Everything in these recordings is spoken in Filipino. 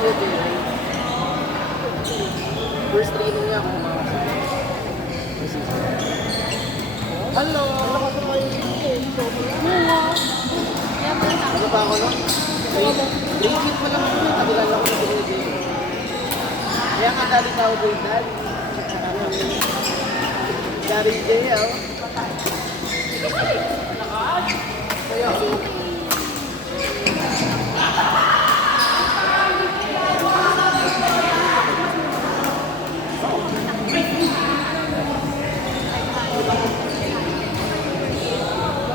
Kuya Jerry. First training niya ako mga hello! Ano ka sa mga ano ba ako, no? Grade pa lang ako na. Kabilan ako na Kuya Jerry. Kaya nga dali tao ko yung dali. Dari J, oh. Kaya,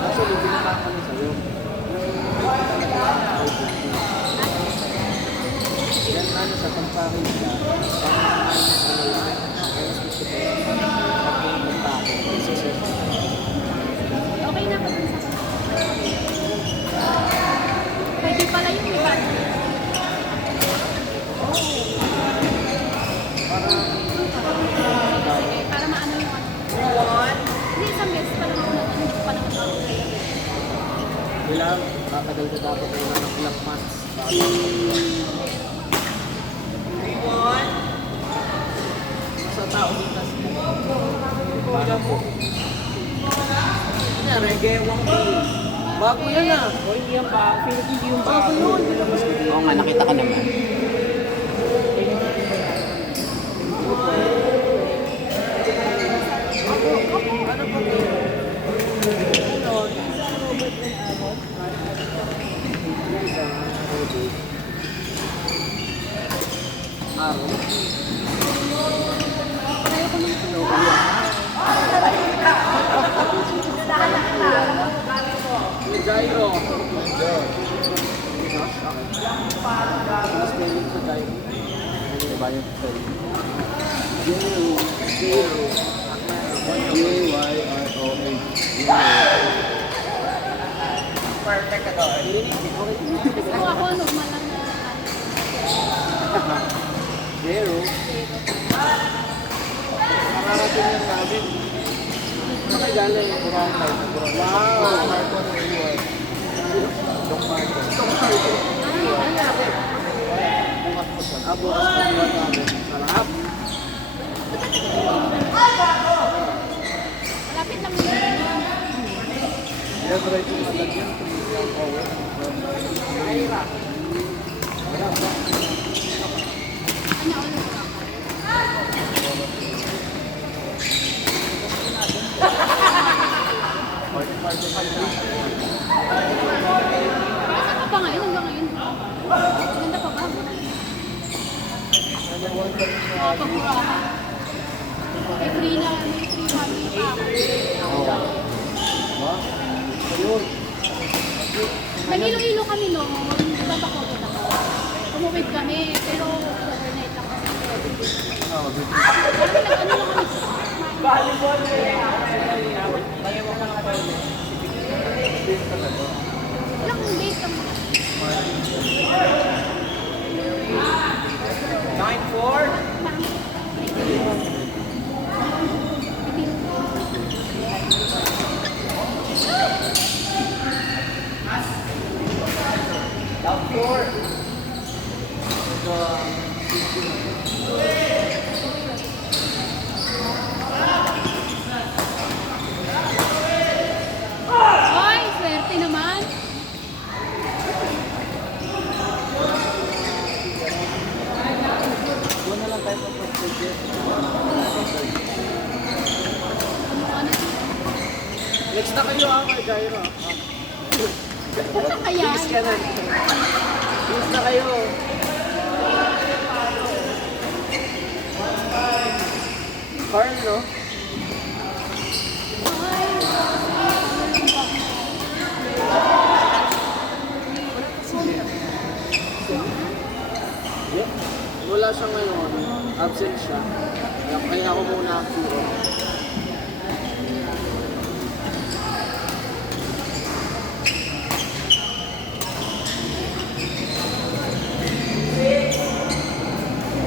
actually, pinakakan sa'yo. Yan ano sa pampakin ka. Okay na ba dun sa pwede pala yung iba. Sige, para maano yung ano. Hindi, isang beses pa lang ako nag-ano pa lang ako. Bilang, kakadal ka dapat ng ilang months. Sa tao dito. Parang po. Ano yan, reggae wang bago yan ah. O hindi yan ba? Philippine yung bago yun. Oo nga, nakita ka naman. Ano po ito? Araw. Gyro. Perfect ka daw. Ako, normal lang na Gyro. Mararating yan namin. Saka galing yung Boracay. Wow! Dong Marco. Bukas pa buwan namin. Sarap. malapit lang yun. Yan, right yung malagyan. Ano ulit ka? Basta ka pa ngayon hanggang ngayon. Ganda pa ba? Pagmurahan. May free na, may free money pa ako. Ayun. Nag-ilo-ilo kami noon. Iba pa ko kita ko. Umuwid kami, pero overnight lang kasi. Parang nag-ano lang kami. Ilang days lang. 9-4. Ay, swerte naman. Doon na lang tayo sa first Ano next na kayo kay Gyro. kaya? Please ka na. Please na kayo. Carl, no? Wala siya ngayon. Absent siya. Kaya ako muna ang turo.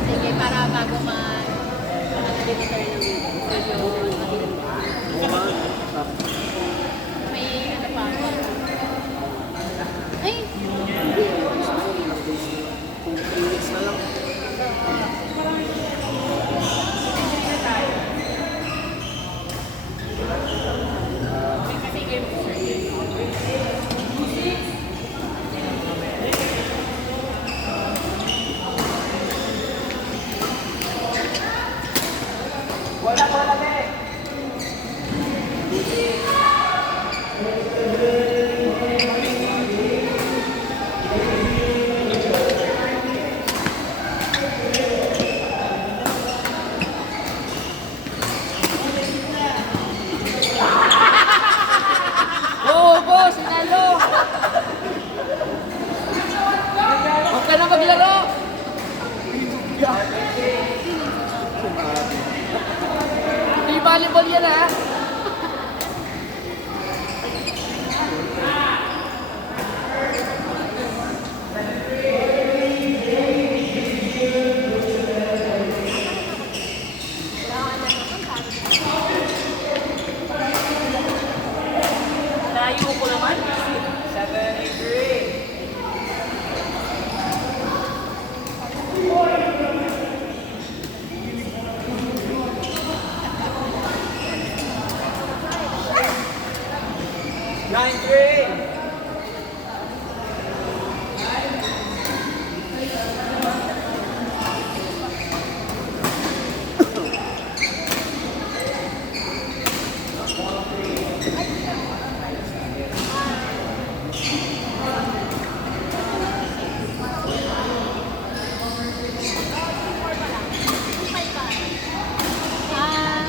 Sige, para bago mag-deliver ng medyo madilim. May ano pa ako. Ay! Kung 3 weeks na lang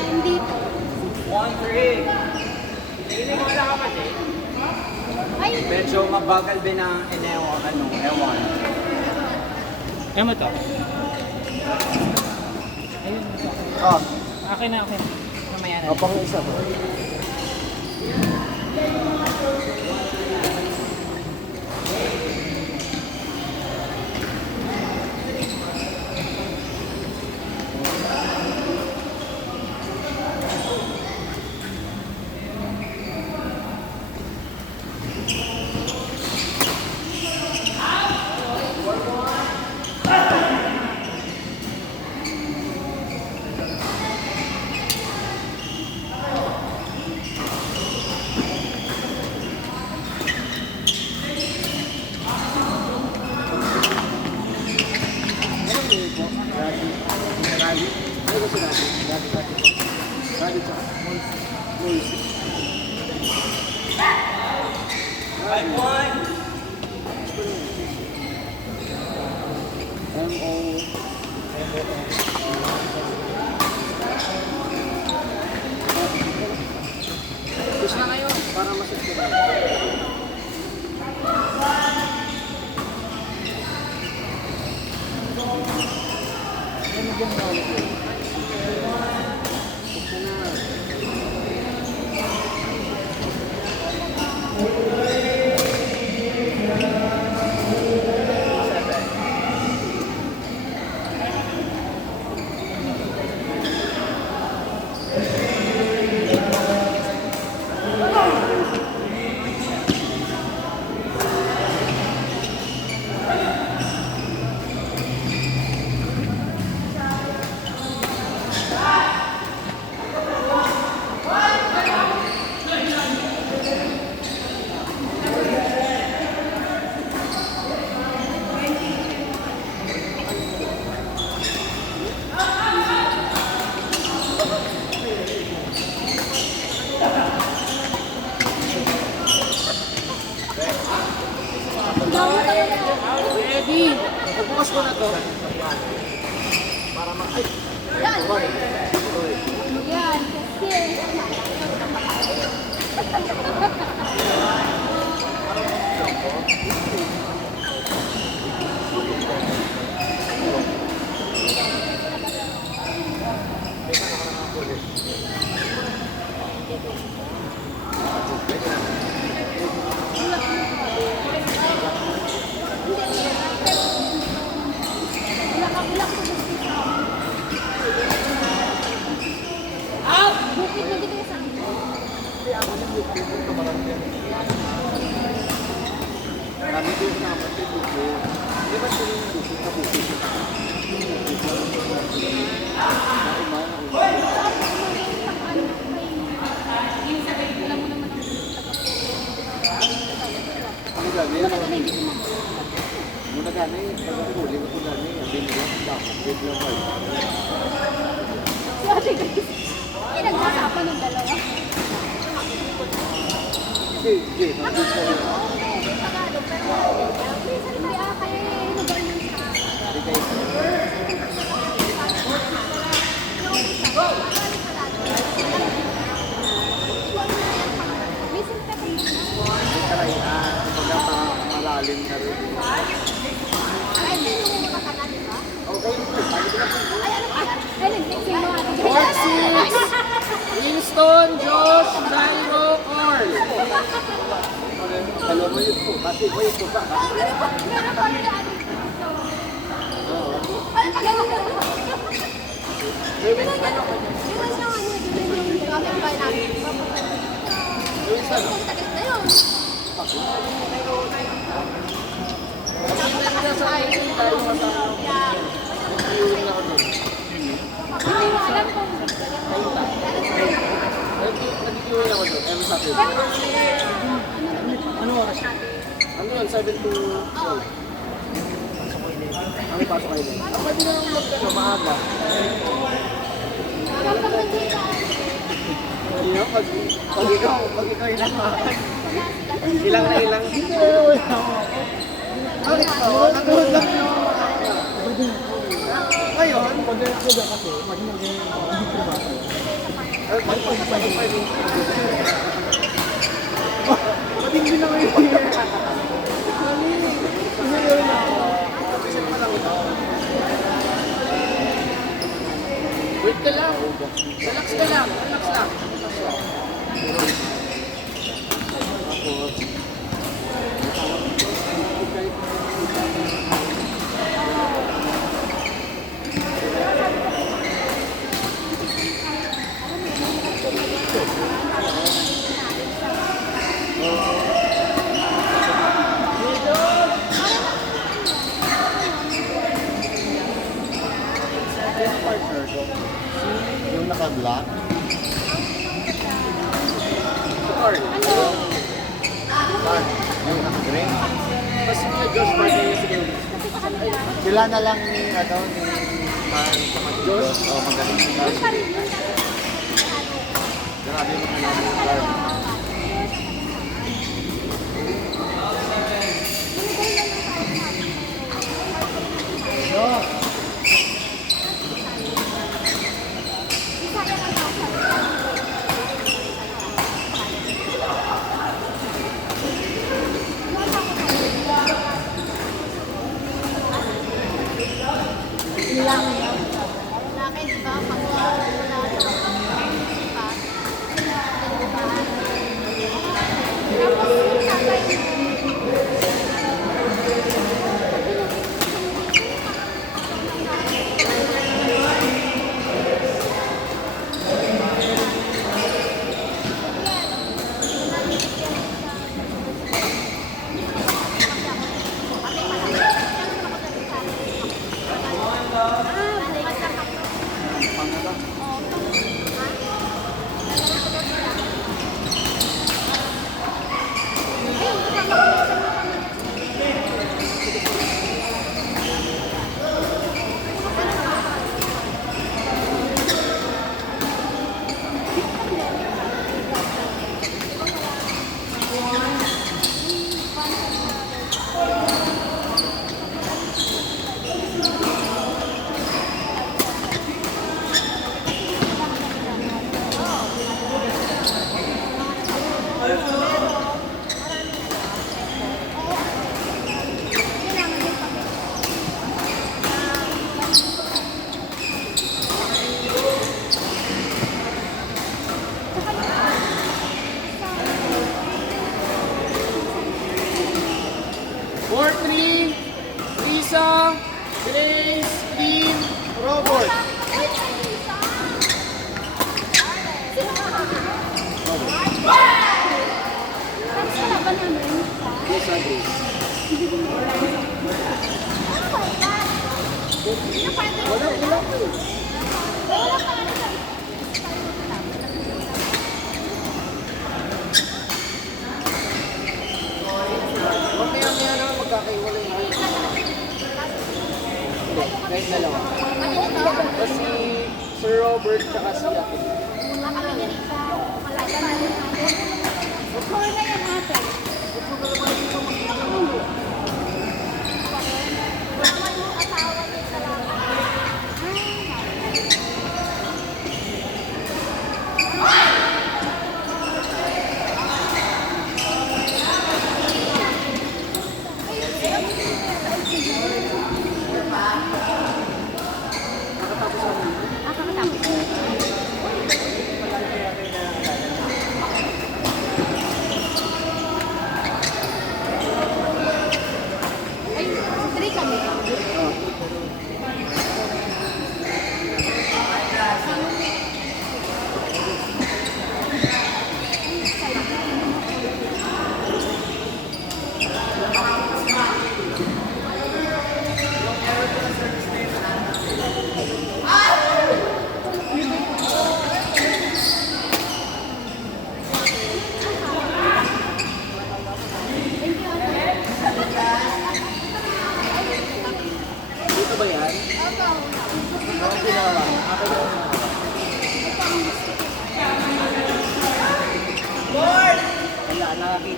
Hindi po. 1-3. Hindi mo na kasi. Ay, Medyo mabagal din ang ewan. Kaya mo to? Ayun. Ah, Akin na, akin. Mamaya na. pang isa po. Push na kayo para masit ko. ready. Bukas ko na to. Para ay. Yan. Yan. Kasi. Bukit mo dito sa akin. Kami din naman din dito. Di ba sila yung dito na bukit? Ano gani? Muna gani, pag-huli ko gani, abin mo dapat biglang kayo. Si ate guys. Ay, nagsasapan ng dalawa. Sige, nandun ko rin. Tagalog, pero hindi kaya lugar yun sa Hindi kayo. Hindi karayaan. Kumbaga malalim na rin. Okay, Court 6, Winston, Josh, Jairo, Carl. Alam mo yun po, kasi ko yun po ba? tayo kasama. Nag-viewing ako doon. Hindi mo alam kung Nag-viewing ako doon. Every Saturday. Ano oras? Ano yun? 7 to 12. Ang pasok kayo doon. Pwede na lang mag-ano, maaga. Hindi na, pag ikaw ilang maaga. Ilang na ilang. Hindi na wala. Ano ito? Nanood lang yun. Ngayon, Pating bilang yun. Wait ka lang. Relax ka lang. Relax lang. Partner ko. Yung naka-black. Carl. Yung naka-gray. Mas yung Josh Martin yung siguro. Sila na lang ni, ano, ni Mark sa Josh. Oh, magaling sila. Grabe yung mga Carl. No. Laki, di ba? Pag wala di ba? Tapos yung tatay mo, Lisa, Grace, Dean, Robert. Lisa, Grace. Mamaya-maya naman magkakaiwalay na kayo. Hindi, kahit dalawa. Tapos si Sir Robert tsaka si Ate.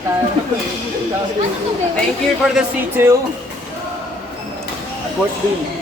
Ano to, Bebe? Thank you for the C2. Port Bill.